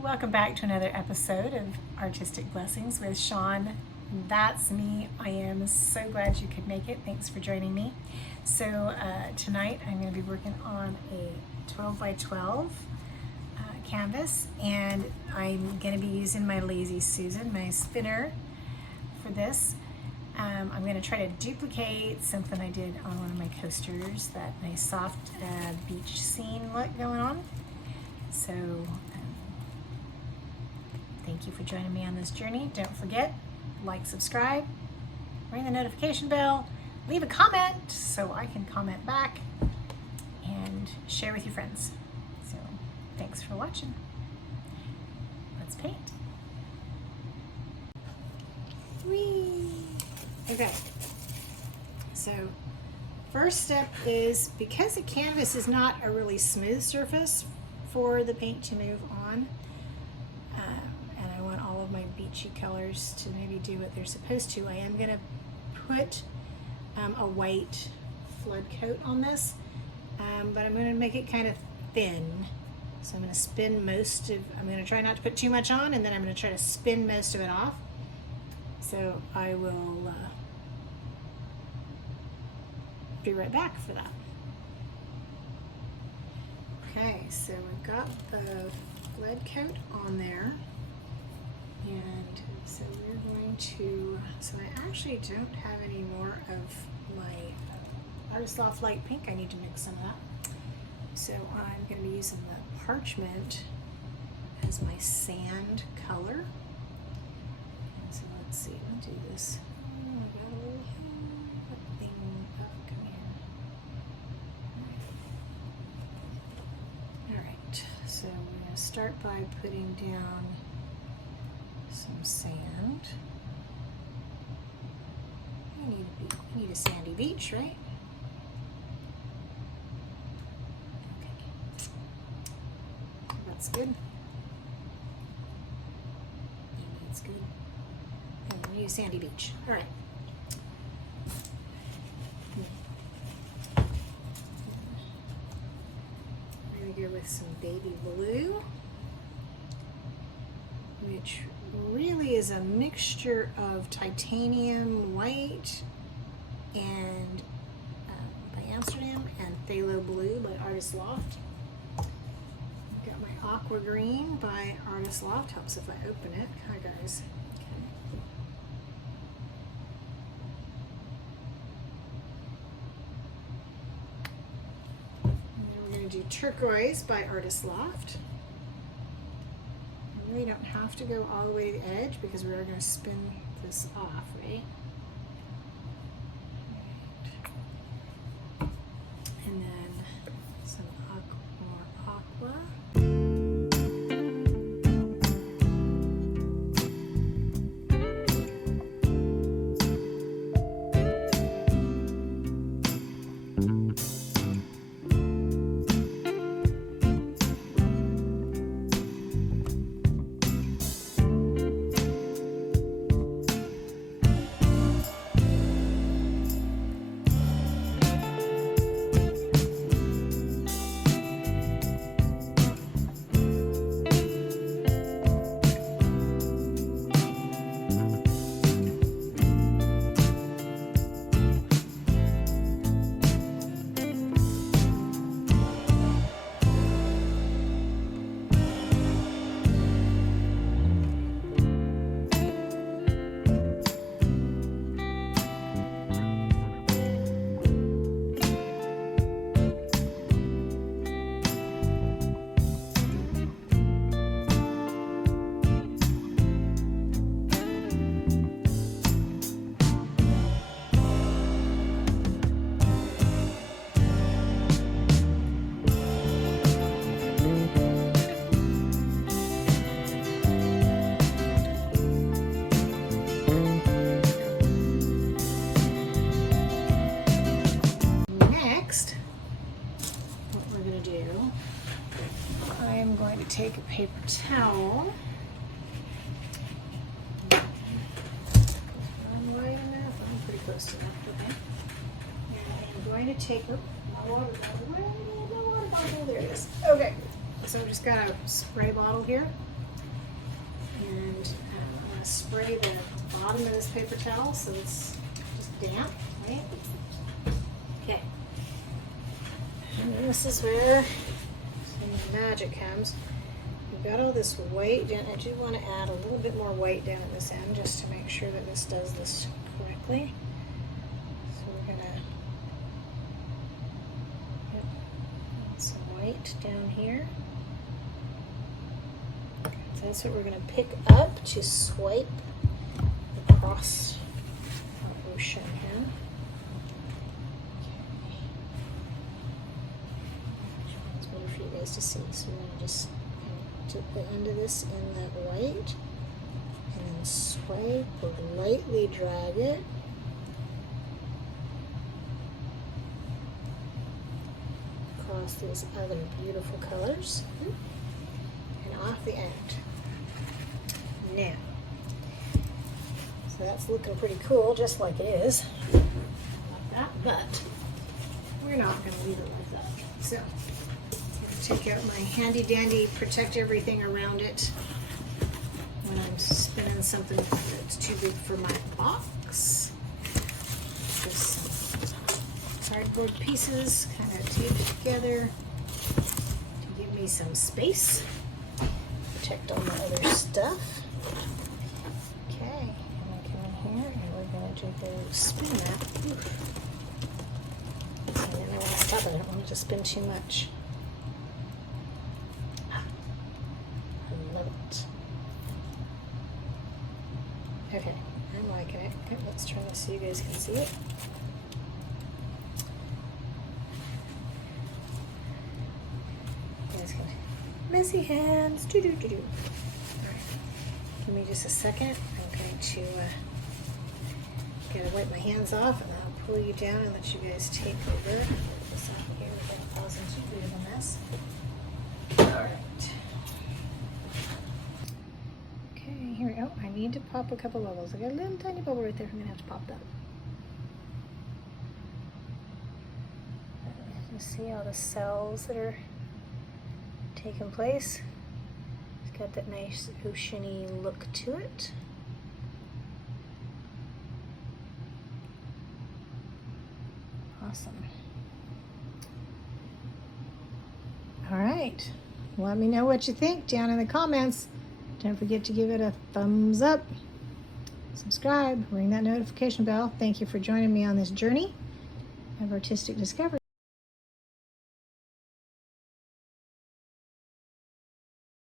Welcome back to another episode of Artistic Blessings with Shawn. That's me. I am so glad you could make it. Thanks for joining me. So tonight I'm going to be working on a 12 by 12 canvas, and I'm going to be using my Lazy Susan, my spinner, for this. I'm going to try to duplicate something I did on one of my coasters, that nice soft beach scene look going on. So thank you for joining me on this journey. Don't forget, like, subscribe, ring the notification bell, leave a comment so I can comment back, and share with your friends. So thanks for watching. Let's paint. Whee! Okay, so first step is, because the canvas is not a really smooth surface for the paint to move on, and I want all of my beachy colors to maybe do what they're supposed to, I am going to put a white flood coat on this, but I'm going to make it kind of thin. So I'm going to spin I'm going to try not to put too much on, and then I'm going to try to spin most of it off. So I will be right back for that. Okay, so I've got the lead coat on there, and so we're going to, so I actually don't have any more of my Artist Loft light pink. I need to mix some of that. So I'm going to be using the Parchment as my sand color. And so let's see, let's do this. Oh, I got a little thing up, come here. Alright, so we're going to start by putting down some sand. I need a sandy beach, right? Okay. That's good. That's good. And we need a sandy beach. All right. We're going to go with some baby blue, which really is a mixture of titanium white and by Amsterdam, and Pthallo blue by Artist Loft. I've got my Aqua green by Artist Loft. Helps if I open it. Hi guys. Do Turquoise by Artist Loft. You really don't have to go all the way to the edge, because we are going to spin this off, right? And then some more aqua. Take a paper towel. I'm wide enough. I'm pretty close to that. Okay. And I'm going to take my water bottle. Where did my water bottle? There it is. Okay. So I've just got a spray bottle here. And I'm going to spray the bottom of this paper towel so it's just damp, right? Okay. And then this is where some magic comes. We've got all this weight down. I do want to add a little bit more weight down at this end just to make sure that this does this correctly. So we're going to add some weight down here. So that's what we're going to pick up to swipe across our ocean here. It's better for you guys to see. So we're going to just dip the end of this in that white and then swipe or lightly drag it across these other beautiful colors and off the end. Now, so that's looking pretty cool, just like it is, like that, but we're not going to leave it like that. So take out my handy dandy protect everything around it when I'm spinning something that's too big for my box. Just some cardboard pieces kind of taped together to give me some space. Protect all my other stuff. Okay, I'm going to come in here and we're going to do the spin that. Oof. And then I want to stop it. I don't want it to spin too much. Okay, I'm liking it. Okay, let's try this so you guys can see it. You guys can messy hands. Doo doo doo doo. All right, give me just a second. I'm going to gotta wipe my hands off, and I'll pull you down and let you guys take over. Put this out here without causing too big of a mess. All right. Here we go. I need to pop a couple bubbles. I got a little tiny bubble right there. I'm gonna have to pop that. You see all the cells that are taking place. It's got that nice oceany look to it. Awesome. All right. Let me know what you think down in the comments. Don't forget to give it a thumbs up, subscribe, ring that notification bell. Thank you for joining me on this journey of artistic discovery.